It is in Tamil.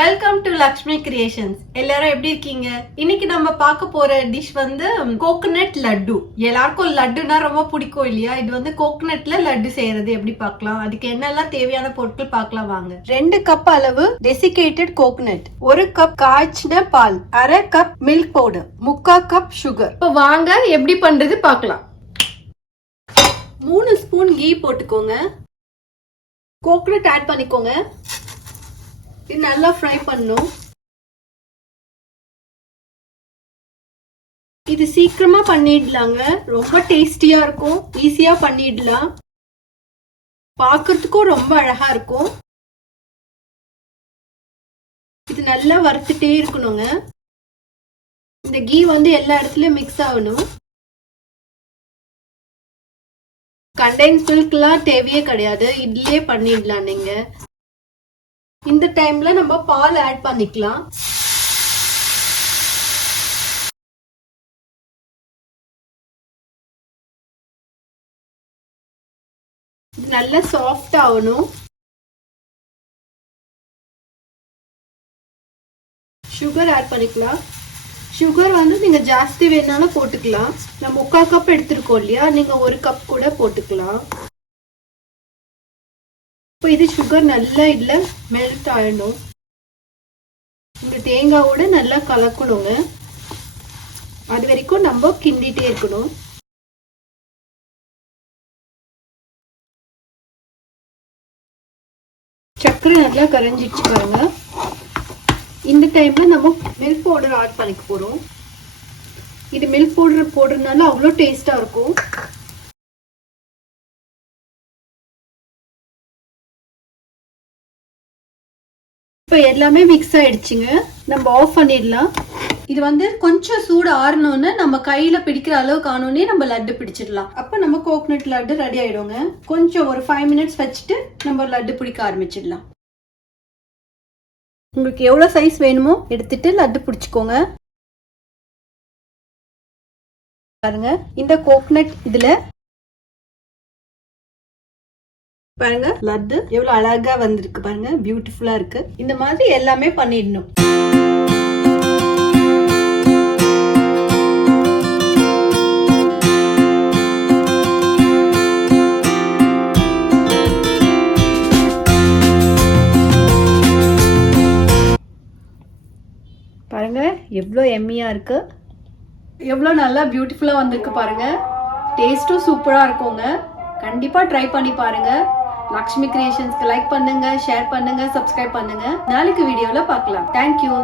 Welcome to Lakshmi creations. எல்லாரும் எப்படி இருக்கீங்க? இன்னைக்கு நம்ம பார்க்க போற டிஷ் வந்து கோகனட் லட்டு. எல்லாருக்கும் லட்டுனா ரொம்ப பிடிக்கும் இல்லையா? இது வந்து கோகனட்ல லட்டு செய்யறது எப்படி பார்க்கலாம். அதுக்கு என்னெல்லாம் தேவையான பொருட்கள் பார்க்கலாம் வாங்க. 2 கப் அளவு டெசிகேட்டட் கோகனட், 1 கப் காய்ச்சின பால், 1/2 cup milk powder, 3/4 cup sugar. இப்போ வாங்க எப்படி பண்றது பார்க்கலாம். 3 ஸ்பூன் கீ போட்டுக்கோங்க. கோகனட் ஆட் பண்ணிக்கோங்க. இது நல்லா ஃப்ரை பண்ணணும். இது சீக்கிரமா பண்ணிடலாங்க. ரொம்ப டேஸ்டியா இருக்கும். ஈஸியா பண்ணிடலாம். பார்க்கிறதுக்கும் ரொம்ப அழகா இருக்கும். இது நல்லா வறுத்துட்டே இருக்கணுங்க. இந்த கீ வந்து எல்லா இடத்துலயும் மிக்ஸ் ஆகணும். கண்டென்ஸ் மில்க்லாம் தேவையே கிடையாது. இதுலயே பண்ணிடலாம் நீங்க. இந்த டைம்ல நம்ம பால் ஆட் பண்ணிக்கலாம். இது நல்லா சாஃப்ட் ஆகணும். சுகர் ஆட் பண்ணிக்கலாம். சுகர் வந்து நீங்க ஜாஸ்தி வேணாலும் போட்டுக்கலாம். நம்ம 3/4 கப் எடுத்திருக்கோம் இல்லையா, நீங்க 1 கப் கூட போட்டுக்கலாம். இப்போ இது சுகர் நல்லா இதுல மெல்ட் ஆயிடும். இந்த தேங்காவோட நல்லா கலக்கணுங்க. அது வரைக்கும் நம்ம கிண்டிட்டே இருக்கணும். சர்க்கரை நல்லா கரைஞ்சிச்சு பாருங்க. இந்த டைம்ல நம்ம மில்க் பவுடர் ஆட் பண்ணிக்க போறோம். இது மில்க் பவுடர் போடுறதுனால அவ்வளோ டேஸ்டா இருக்கும். இப்போ எல்லாமே மிக்ஸ் ஆயிடுச்சுங்க. நம்ம ஆஃப் பண்ணிடலாம். இது வந்து கொஞ்சம் சூடு ஆறணும்னு நம்ம கையில பிடிக்கிற அளவுக்கு ஆனோடனே நம்ம லட்டு பிடிச்சிடலாம். அப்ப நம்ம கோகனட் லட்டு ரெடி ஆயிடுங்க. கொஞ்சம் ஒரு 5 மினிட்ஸ் வச்சுட்டு நம்ம லட்டு பிடிக்க ஆரம்பிச்சிடலாம். உங்களுக்கு எவ்வளவு சைஸ் வேணுமோ எடுத்துட்டு லட்டு பிடிச்சுக்கோங்க. பாருங்க, இந்த கோகனட் இதுல பாருங்க லட்டு எவ்வளவு அழகா வந்திருக்கு பாருங்க. பியூட்டிஃபுல்லா இருக்கு. இந்த மாதிரி எல்லாமே பண்ணிடணும். பாருங்க எவ்வளோ எம்மியா இருக்கு. எவ்வளோ நல்லா பியூட்டிஃபுல்லா வந்திருக்கு பாருங்க. டேஸ்டும் சூப்பரா இருக்குங்க. கண்டிப்பா ட்ரை பண்ணி பாருங்க. லக்ஷ்மி கிரியேஷன்ஸ்க்கு லைக் பண்ணுங்க, ஷேர் பண்ணுங்க, சப்ஸ்கிரைப் பண்ணுங்க. நாளைக்கு வீடியோல பார்க்கலாம். தேங்க்யூ.